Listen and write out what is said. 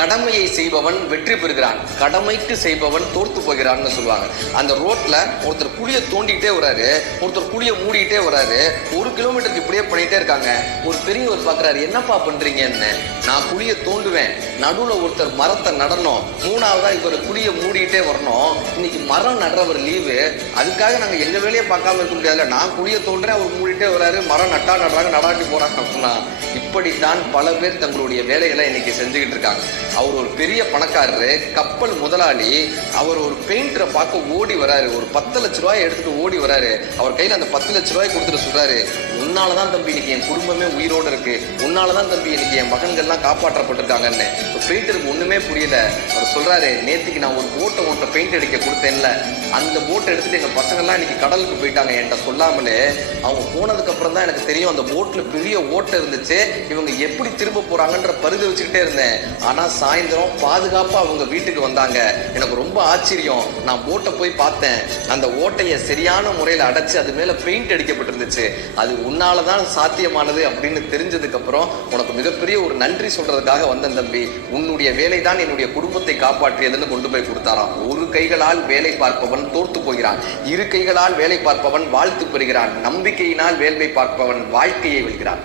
கடமையை செய்பவன் வெற்றி பெறுகிறான், கடமைக்கு செய்பவன் தோர்த்து போகிறான்னு சொல்லுவாங்க. அந்த ரோட்ல ஒருத்தர் குழிய தோண்டிக்கிட்டே வராரு, ஒருத்தர் குழிய மூடிக்கிட்டே வராரு. 1 கிலோமீட்டருக்கு இப்படியே பண்ணிட்டே இருக்காங்க. ஒரு பெரியவர் பாக்குறாரு, என்னப்பா பண்றீங்கன்னு. நான் குழிய தோண்டுவேன், நடுவுல ஒருத்தர் மரத்தை நடணும், 3ஆவதா இவர் குழிய மூடிக்கிட்டே வரணும். இன்னைக்கு மரம் நடுறவர் லீவு, அதுக்காக நாங்க எங்க வேலையை பார்க்காம இருக்க முடியாதுல்ல. நான் குழிய தோன்றேன், அவர் மூடிட்டே வராரு, மரம் நட்டா நடுறாங்க, நடாட்டி போறாங்க அப்படின்னா. இப்படித்தான் பல பேர் தங்களுடைய வேலைகளை இன்னைக்கு செஞ்சுக்கிட்டு இருக்காங்க. அவர் ஒரு பெரிய பணக்காரரு, கப்பல் முதலாளி. அவர் ஒரு பெயிண்டரை பார்க்க ஓடி வராரு, ஒரு 10 லட்ச ரூபாய் எடுத்துட்டு ஓடி வராரு. அவர் கையில அந்த 10 லட்ச ரூபாய் கொடுத்துட்டு சொல்றாரு, உன்னாலதான் தம்பி இன்னைக்கு என் குடும்பமே உயிரோடு இருக்கு, உன்னாலதான் தம்பி இன்னைக்கு என் மகன்கள்லாம் காப்பாற்றப்பட்டிருக்காங்கன்னு. பெயிண்டருக்கு ஒண்ணுமே புரியல. அவர் சொல்றாரு, நேற்றுக்கு நான் ஒரு போட்டை ஒன்றை பெயிண்ட் அடிக்க கொடுத்தேன்ல, அந்த போட்டை எடுத்துட்டு எங்க பசங்கள்லாம் இன்னைக்கு கடலுக்கு போயிட்டாங்க என்கிட்ட சொல்லாமலே. அவங்க போனதுக்கு அப்புறம் தான் எனக்கு தெரியும் அந்த போட்ல பெரிய ஓட்டை இருந்துச்சு, இவங்க எப்படி திரும்ப போறாங்கன்ற பரித வச்சுக்கிட்டே இருந்தேன். ஆனா சாயந்தரம் பாதுகாப்பா அவங்க வீட்டுக்கு வந்தாங்க. எனக்கு ரொம்ப ஆச்சரியம். நான் போட்டை போய் பார்த்தேன், அந்த ஓட்டையை சரியான முறையில் அடைச்சு அது மேல பெயிண்ட் அடிக்கப்பட்டிருந்துச்சு. அது உன்னாலதான் சாத்தியமானது அப்படின்னு தெரிஞ்சதுக்கு அப்புறம் உனக்கு மிகப்பெரிய ஒரு நன்றி சொல்றதுக்காக வந்தேன் தம்பி. உன்னுடைய வேலை தான் என்னுடைய குடும்பத்தை காப்பாற்றியதுன்னு கொண்டு போய் கொடுத்தாராம். ஒரு கைகளால் வேலை பார்ப்பவன் தோர்த்து போகிறான், 2 கைகளால் வேலை பார்ப்பவன் வாழ்த்து பெறுகிறான், நம்பிக்கையினால் வேலை பார்ப்பவன் வாழ்க்கையை வெல்கிறான்.